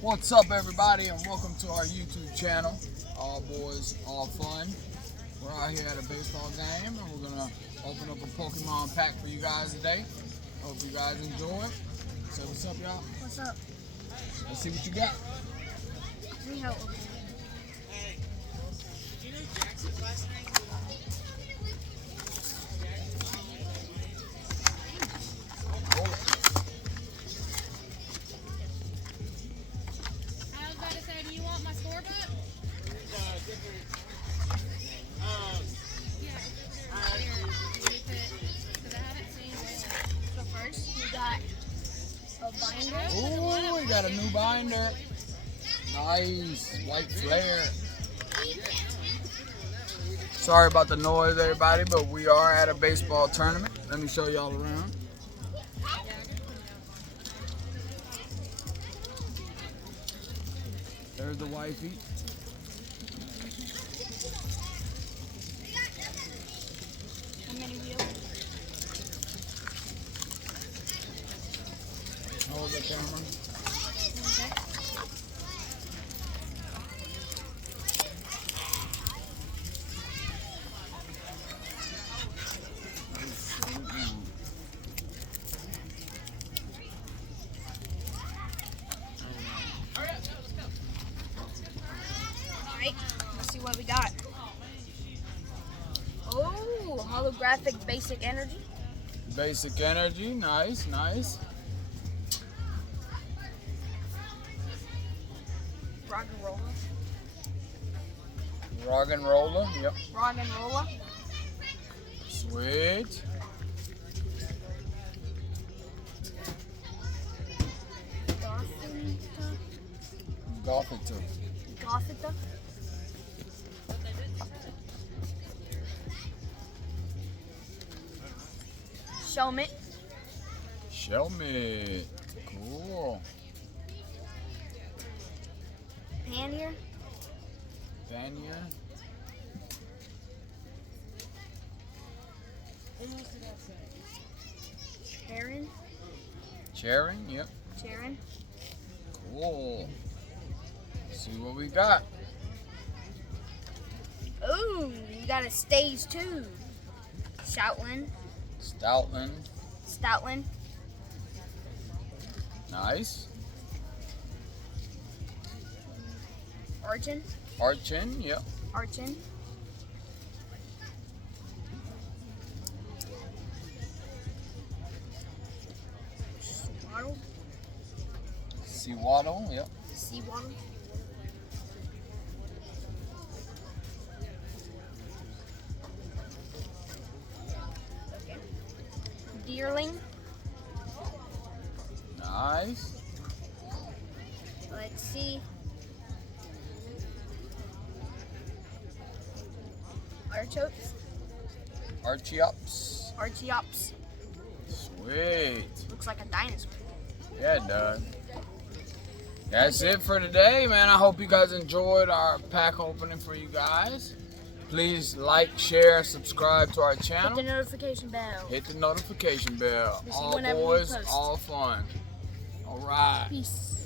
What's up, everybody, and welcome to our YouTube channel, All Boys, All Fun. We're out here at a baseball game, and we're gonna open up a Pokemon pack for you guys today. Hope you guys enjoy. Say what's up, y'all. What's up? Let's see what you got. Let me help. Hey, did you know Jackson's last name? I was about to say, do you want my scorebook? Different. Yeah. Because I haven't seen Waylon. So first, we got a binder. Ooh, we got a new binder. Nice, white flare. Sorry about the noise, everybody, but we are at a baseball tournament. Let me show y'all around. There's the wifey. How many wheels? Hold the camera. Okay. Alright, let's see what we got. Oh, holographic basic energy. Basic energy, nice, nice. Rock and roller. Rock and roller, yep. Rock and roller. Sweet. Gothita. Gothita. Shelmet. Shelmet. Cool. Panier. Vanier. Charon. Charon, yep. Charon. Cool. Let's see what we got. Ooh, you got a stage 2. Stoutland. Stoutland. Stoutland. Nice. Archin. Archin, yep. Archin. Swaddle. Seawaddle, yep. Seawaddle. Okay. Deerling. Nice. Let's see. Artichokes. Archeops. Archeops. Sweet. Looks like a dinosaur. Yeah, it does. That's it for today, man. I hope you guys enjoyed our pack opening for you guys. Please like, share, subscribe to our Hit channel. the notification bell. Hit the notification bell. We'll see All whenever we boys, post. all fun. All right. Peace.